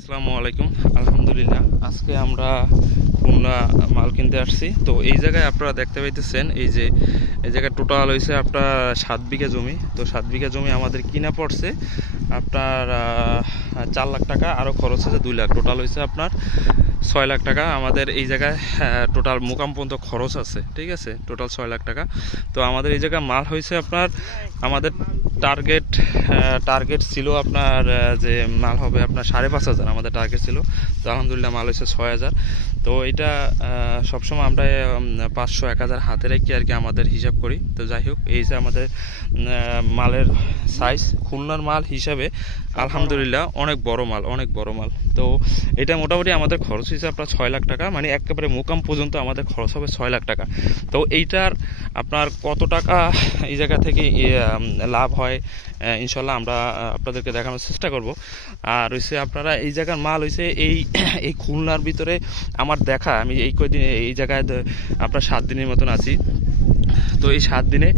আসসালামু আলাইকুম। আলহামদুলিল্লাহ, আজকে আমরা খুলনা মাল কিনতে আসছি। তো এই জায়গায় আপনারা দেখতে পাইতেছেন, এই জায়গায় টোটাল হয়েছে আপনার 7 বিঘা জমি। তো 7 বিঘা জমি আমাদের কিনা পড়ছে আপনার 4 লাখ টাকা, আরও খরচ আছে 2 লাখ, টোটাল হয়েছে আপনার 6 লাখ টাকা। আমাদের এই জায়গায় টোটাল মোকাম পর্যন্ত খরচ আছে, ঠিক আছে, টোটাল 6 লাখ টাকা। তো আমাদের এই জায়গায় মাল হয়েছে আপনার, আমাদের টার্গেট ছিল আপনার যে মাল হবে আপনার 5,500, আমাদের টার্গেট ছিল। তো আলহামদুলিল্লাহ মাল হয়েছে 6,000। তো এটা সবসময় আমরা 500-1,000 হাতে রেখে আর কি আমাদের হিসাব করি। তো যাই হোক, এই যে আমাদের মালের সাইজ খুলনার মাল হিসাবে আলহামদুলিল্লাহ অনেক বড় মাল, অনেক বড় মাল। তো এটা মোটামুটি আমাদের খরচ হয়েছে আপনার 6 লাখ টাকা, মানে একেবারে মোকাম পর্যন্ত আমাদের খরচ হবে 6 লাখ টাকা। তো এইটার আপনার কত টাকা এই জায়গা থেকে লাভ হয় ইনশাল্লাহ আমরা আপনাদেরকে দেখানোর চেষ্টা করব। আর হচ্ছে আপনারা এই জায়গার মাল হয়েছে এই খুলনার ভিতরে আমার দেখা, আমি এই কয়দিন এই জায়গায় আপনার 7 দিনের মতন আছি। তো এই 7 দিনে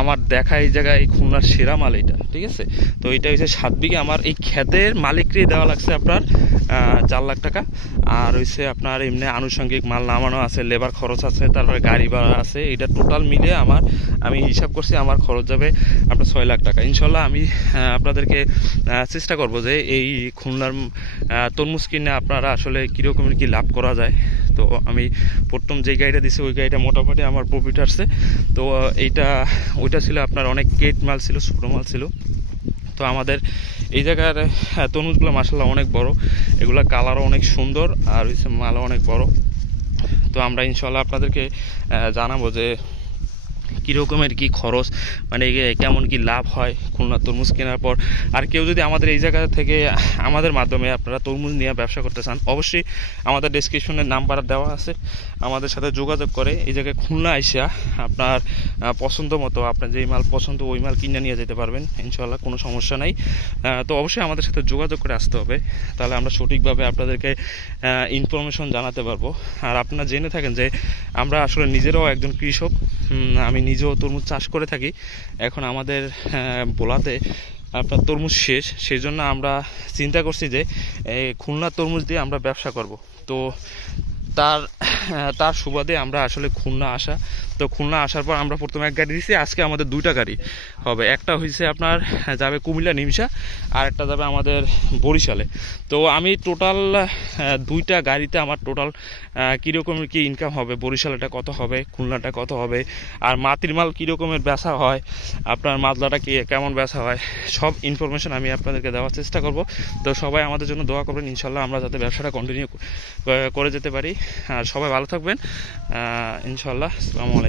আমার দেখা এই জায়গায় এই খুলনার সেরা মাল এইটা, ঠিক আছে। তো এইটা হচ্ছে 7 বিঘা, আমার এই ক্ষেতের মালিককে দেওয়া লাগছে আপনার 4 লাখ টাকা। আর হচ্ছে আপনার এমনি আনুষঙ্গিক মাল নামানো আছে, লেবার খরচ আছে, তারপরে গাড়ি ভাড়া আছে, এটা টোটাল মিলে আমি হিসাব করছি আমার খরচ যাবে আপনার 6 লাখ টাকা। ইনশাল্লাহ আমি আপনাদেরকে চেষ্টা করব যে এই খুলনার তরমুজ কিনে আপনারা আসলে কীরকমের কী লাভ করা যায়। তো আমি প্রথম যে গাড়িটা দিছি ওই গাড়িটা মোটামুটি আমার প্রফিট আসছে। তো ওইটা ছিল আপনার অনেক কেট মাল ছিল, ছোটো মাল ছিল। তো আমাদের এই জায়গার তরমুজগুলো মাশাআল্লাহ অনেক বড়, এগুলা কালারও অনেক সুন্দর, আর হচ্ছে মালও অনেক বড়। তো আমরা ইনশাল্লাহ আপনাদেরকে জানাবো যে কীরকমের কী খরচ, মানে কেমন কি লাভ হয় খুলনা তরমুজ কেনার পর। আর কেউ যদি আমাদের এই জায়গা থেকে আমাদের মাধ্যমে আপনারা তরমুজ নিয়ে ব্যবসা করতে চান, অবশ্যই আমাদের ডেসক্রিপশনে নাম্বার দেওয়া আছে, আমাদের সাথে যোগাযোগ করে এই জায়গায় খুলনা আইসা আপনার পছন্দ মতো আপনার যেই মাল পছন্দ ওই মাল কিনে নিয়ে যেতে পারবেন ইনশাল্লাহ, কোনো সমস্যা নাই। তো অবশ্যই আমাদের সাথে যোগাযোগ করে আসতে হবে, তাহলে আমরা সঠিকভাবে আপনাদেরকে ইনফরমেশন জানাতে পারবো। আর আপনারা জেনে থাকেন যে আমরা আসলে নিজেরাও একজন কৃষক, আমি নিজেও তরমুজ চাষ করে থাকি। এখন আমাদের বোলাতে আপনার তরমুজ শেষ, সেই জন্য আমরা চিন্তা করছি যে খুলনা তরমুজ দিয়ে আমরা ব্যবসা করব। তো তার সুবাদে আমরা আসলে খুলনা আসা। তো খুলনা আসার পর আমরা প্রথমে এক গাড়ি দিয়েছি, আজকে আমাদের 2টা গাড়ি হবে। একটা হয়েছে আপনার যাবে কুমিল্লা নিমসা, আর একটা যাবে আমাদের বরিশালে। তো আমি টোটাল 2টা গাড়িতে আমার টোটাল কীরকমের কী ইনকাম হবে, বরিশালটা কত হবে, খুলনাটা কত হবে, আর মাটির মাল কীরকমের বেচা হয়, আপনার মাদলাটা কেমন বেচা হয়, সব ইনফরমেশন আমি আপনাদেরকে দেওয়ার চেষ্টা করব। তো সবাই আমাদের জন্য দোয়া করবেন ইনশাল্লাহ, আমরা যাতে ব্যবসাটা কন্টিনিউ করে যেতে পারি। আর সবাই ভালো থাকবেন ইনশাল্লাহ। আসসালামু আলাইকুম।